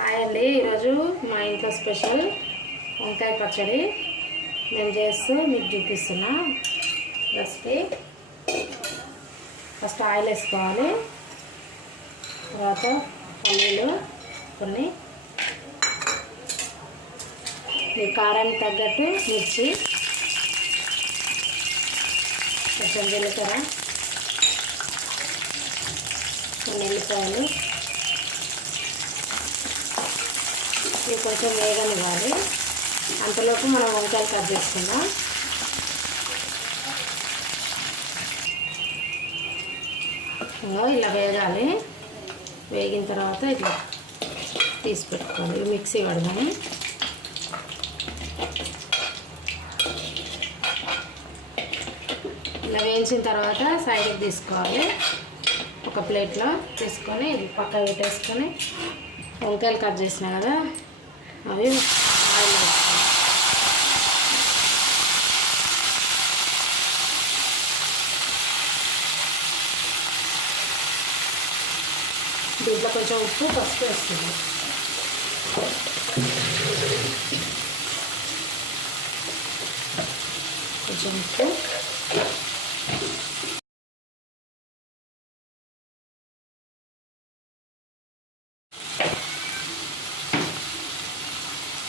Hi అండి, ఈరోజు మా ఇంట్లో స్పెషల్ వంకాయ పచ్చడి నేను చేస్తూ మీకు చూపిస్తున్నా రెసిపీ. ఫస్ట్ ఆయిల్ వేసుకోవాలి, తర్వాత పల్లీలు కొన్ని, మీ కారానికి తగ్గట్టు మిర్చి, కొంచెం జీలకర్ర, కొన్ని ఎల్లిపాయలు, ఇవి కొంచెం వేగనివ్వాలి. అంతలోపు మనం వంకాయలు కట్ చేసుకుందాం. ఇలా వేగాలి. వేగిన తర్వాత ఇట్లా తీసి పెట్టుకోవాలి. మిక్సీ పడదాము. ఇలా వేయించిన తర్వాత సైడ్కి తీసుకోవాలి. ఒక ప్లేట్లో తీసుకొని ఇది పక్కన పెట్టేసుకొని వంకాయలు కట్ చేసినా కదా అవి ఆయిల్ వేసుకోవాలి. దీంట్లో కొంచెం ఉప్పు, పసుపు వేస్తుంది. కొంచెం ఉప్పు,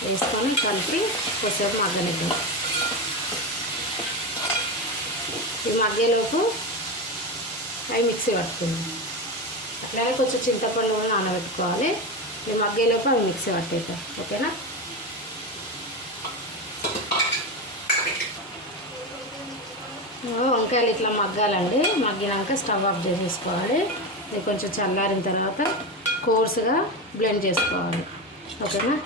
వేసుకొని కలిపి కొద్దిసేపు మగ్గనిద్దాం. ఈ మగ్గేలోపు అవి మిక్సీ పట్టుకుందాం. అట్లాగే కొంచెం చింతపండు కూడా నానబెట్టుకోవాలి. ఈ మగ్గేలోపు అవి మిక్సీ పట్టేద్దాం. ఓకేనా? వంకాయలు ఇట్లా మగ్గాలండి. మగ్గినాక స్టవ్ ఆఫ్ చేసేసుకోవాలి. ఇది కొంచెం చల్లారిన తర్వాత కోర్సుగా బ్లెండ్ చేసుకోవాలి. ఓకేనా?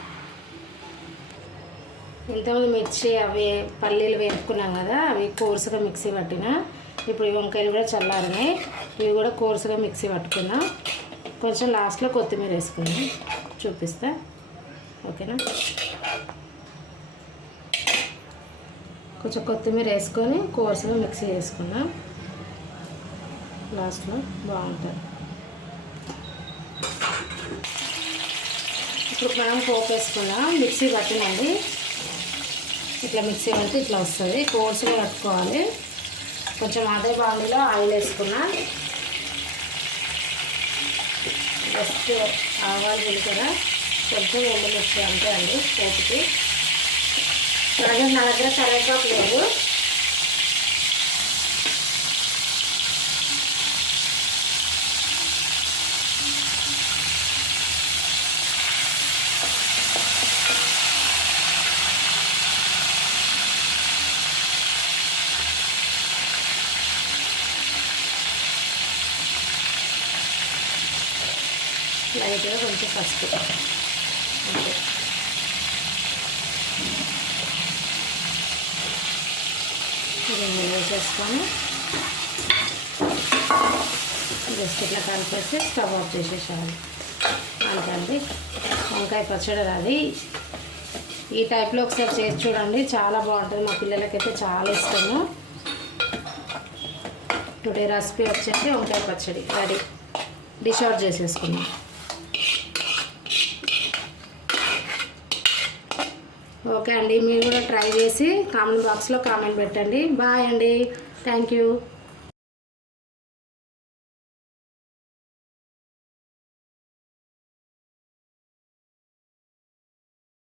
ఇంతకుముందు మిర్చి అవి పల్లీలు వేపుకున్నాం కదా, అవి కోర్సుగా మిక్సీ పట్టిన. ఇప్పుడు ఈ వంకాయలు కూడా చల్లారినాయి. ఇవి కూడా కోర్సుగా మిక్సీ పట్టుకున్నాం. కొంచెం లాస్ట్లో కొత్తిమీర వేసుకున్నాం, చూపిస్తా. ఓకేనా? కొంచెం కొత్తిమీర వేసుకొని కోర్సుగా మిక్సీ చేసుకున్నాం. లాస్ట్లో బాగుంటుంది. ఇప్పుడు మనం పోపు వేసుకున్నాం. మిక్సీ పట్టినండి. ఇట్లా మిక్సీ పడితే ఇట్లా వస్తుంది. కోర్సుగా పట్టుకోవాలి. కొంచెం అదే బాండీలో ఆయిల్ వేసుకున్నా. జస్ట్ ఆవాలు, జీలకర్ర, కొంచెం ఎండుమిర్చి అంతే అండి పోపుకి. అలాగే నా దగ్గర కరివేపాకు లేదు. లైట్గా కొంచెం పసుపు అంతే. వేసేసుకొని జస్ట్ ఇట్లా కలిపేసి స్టవ్ ఆఫ్ చేసేసాలి. అంతే అండి, వంకాయ పచ్చడి అది. ఈ టైప్లో ఒకసారి చేసి చూడండి, చాలా బాగుంటుంది. మా పిల్లలకైతే చాలా ఇష్టము. టుడే రెసిపీ వచ్చేసి వంకాయ పచ్చడి రెడీ. డిష్ అవుట్ చేసేసుకున్నాం. ఓకే అండి, మీరు కూడా ట్రై చేసి కామెంట్ బాక్స్లో కామెంట్ పెట్టండి. బాయ్ అండి, థ్యాంక్ యూ.